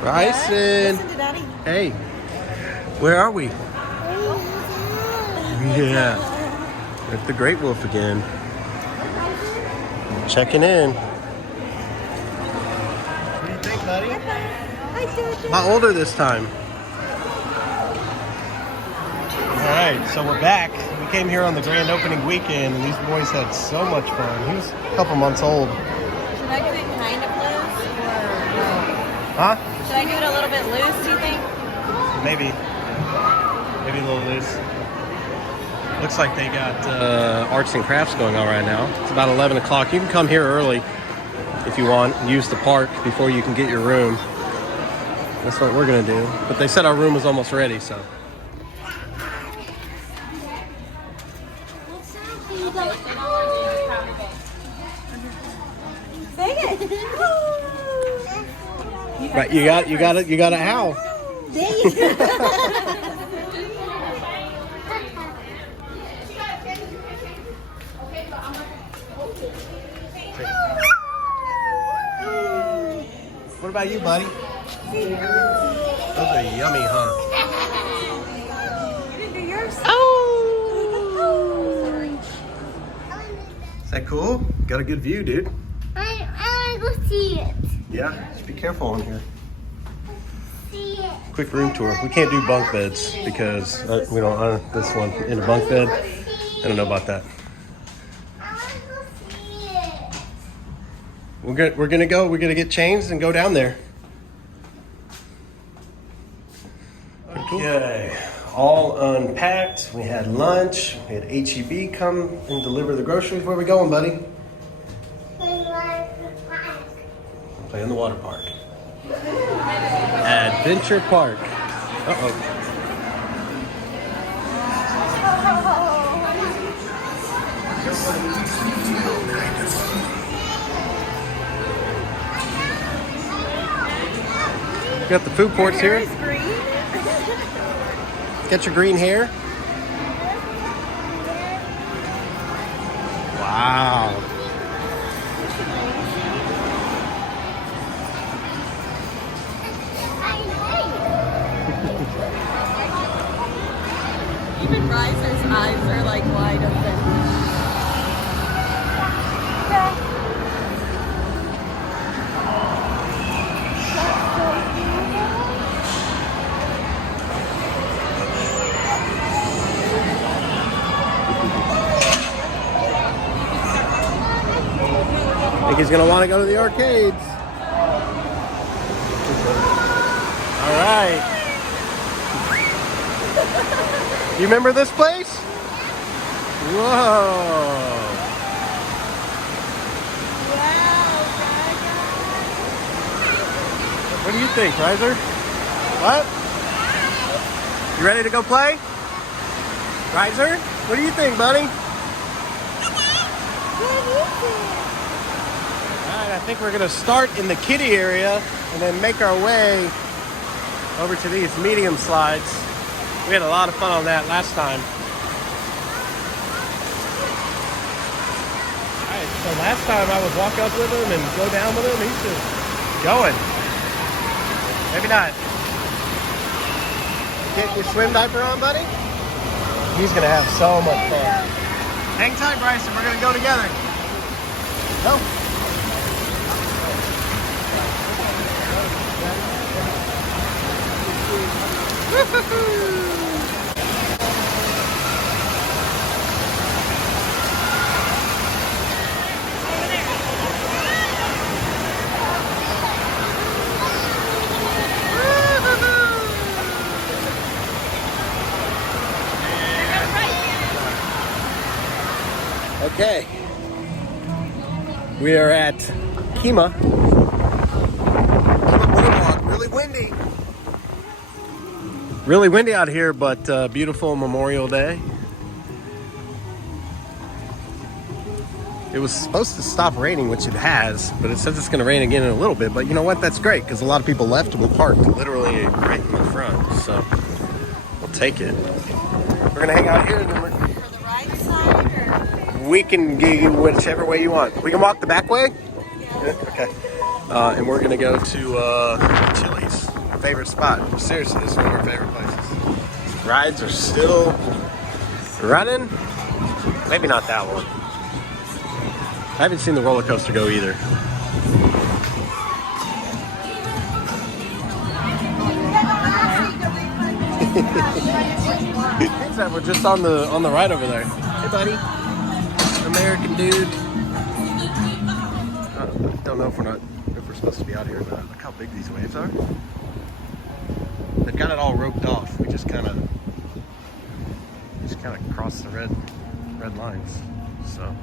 Bryson. Listen to Daddy. Hey, where are we? Yeah, we're at the Great Wolf again. Checking in. What do you think, buddy? A lot older this time. All right, so we're back. We came here on the grand opening weekend, and these boys had so much fun. He was a couple months old. Should I do it kind of loose or no? Huh? Should I do it a little bit loose, do you think? Maybe a little loose. Looks like they got arts and crafts going on right now. It's about 11 o'clock. You can come here early if you want. Use the park before you can get your room. That's what we're going to do. But they said our room was almost ready, so. Sing it. Right, you got a howl. What about you, buddy? Those are yummy, huh? You didn't do yours? Oh! Is that cool? Got a good view, dude. I want to go see it. Yeah, just be careful on here. See it. Quick room tour. We can't do bunk beds because we don't own this one in a bunk bed. I don't know about that. I want to go see it. We're gonna get changed and go down there. Okay, all unpacked. We had lunch. We had HEB come and deliver the groceries. Where are we going, buddy? Play in the water park. Adventure Park. Uh-oh. Got the food courts here. Got your green hair. Wow. Even Riser's eyes are like wide open. I think he's gonna want to go to the arcades. All right. You remember this place? Whoa. What do you think, Riser? What? You ready to go play? Riser? What do you think, buddy? Alright, I think we're going to start in the kiddie area and then make our way over to these medium slides. We had a lot of fun on that last time. Alright, so last time I would walk up with him and go down with him. He's just going. Maybe not. Get your swim diaper on, buddy? He's going to have so much fun. Hang tight, Bryson. We're going to go together. Go. Okay, we are at Kemah Boardwalk. Really windy out here, but beautiful Memorial Day. It was supposed to stop raining, which it has, but it says it's going to rain again in a little bit. But you know what? That's great because a lot of people left and we parked literally right in the front. So we'll take it. We're going to hang out here and then we're... For the right side or? We can get you whichever way you want. We can walk the back way? Yeah. Okay. And we're going to go to Chili's. favorite spot. Seriously, this is one of our favorite places. Rides are still running. Maybe not that one. I haven't seen the roller coaster go either. We're just on the ride over there. Hey, buddy. American dude. I don't know if we're supposed to be out here or not. Look how big these waves are. They've got it all roped off. We just kind of crossed the red lines. So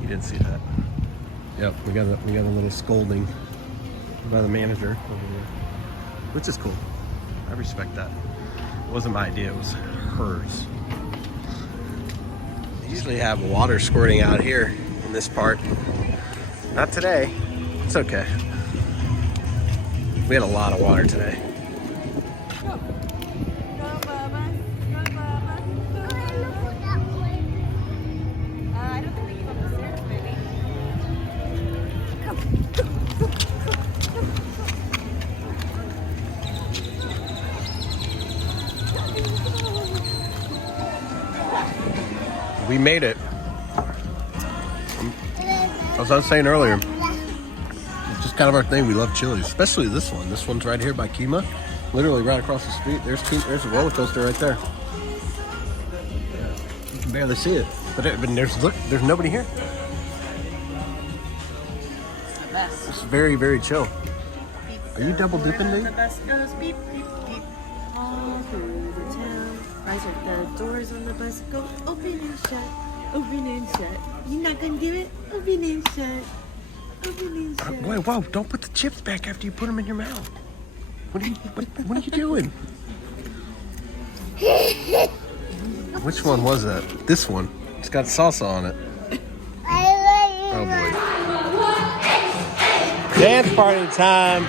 you didn't see that. Yep, we got a little scolding by the manager over there, which is cool. I respect that. It wasn't my idea, it was hers. They usually have water squirting out here in this part. Not today. It's okay. We had a lot of water today. Go. Go, Bubba. Go, Bubba. I don't think we can go up the stairs, maybe. We made it. As I was saying earlier, it's just kind of our thing. We love Chili's, especially this one. This one's right here by Kemah, literally right across the street. There's a roller coaster right there. You can barely see it, but there's nobody here. The best. It's very, very chill. Are you double dipping, The dude? bus goes beep, beep, beep. All through the town. Rise up the doors on the bus go open and shut. Open and shut. You're not gonna do it? Open and shut. Open and shut. Wait, whoa! Don't put the chips back after you put them in your mouth. What are you doing? Which one was that? This one. It's got salsa on it. Oh boy! Dance party time!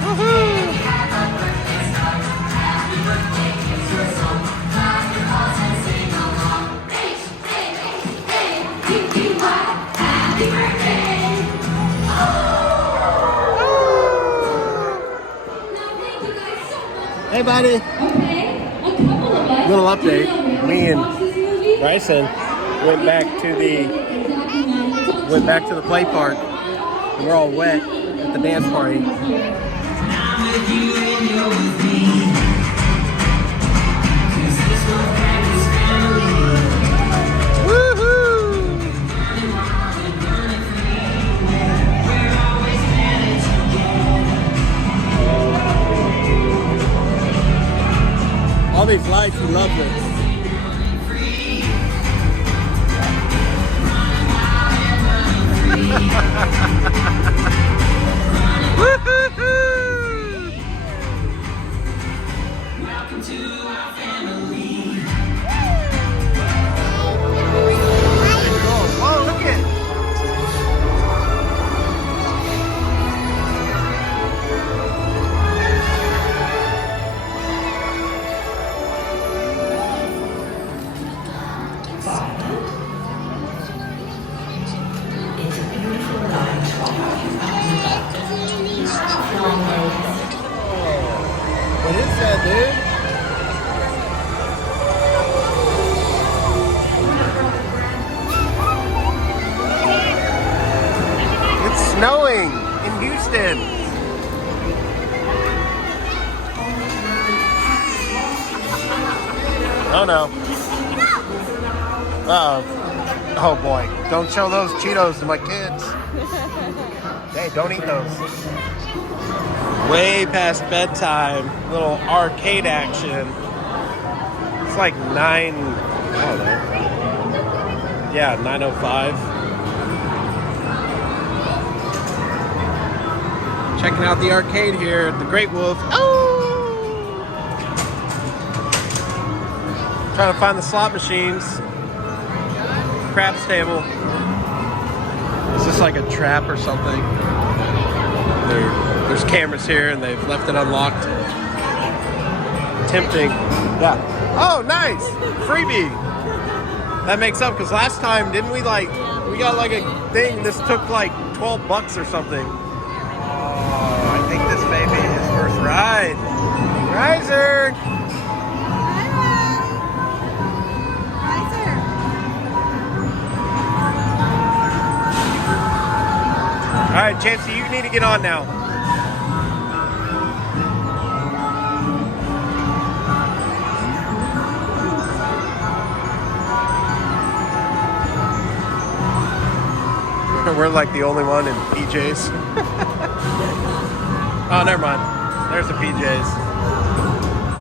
Woohoo! Hey, buddy. Little update. Me and Bryson went back to the play park. And we're all wet at the dance party. All these lights, we love this. Welcome to our family. Oh, look at it. What is that, dude? It's snowing in Houston. Oh no. Uh-oh. Oh boy. Don't show those Cheetos to my kids. Hey, don't eat those. Way past bedtime, little arcade action. It's like 9, I don't know. Yeah, 9:05. Checking out the arcade here at the Great Wolf. Oh! Trying to find the slot machines. Craps table. Is this like a trap or something? There's cameras here and they've left it unlocked. Tempting. Yeah. Oh, nice! Freebie! That makes up because last time, didn't we we got like a thing. This took like $12 or something. Oh, I think this may be his first ride. Riser. All right, Chancey, you need to get on now. We're like the only one in PJs. Oh, never mind. There's the PJs.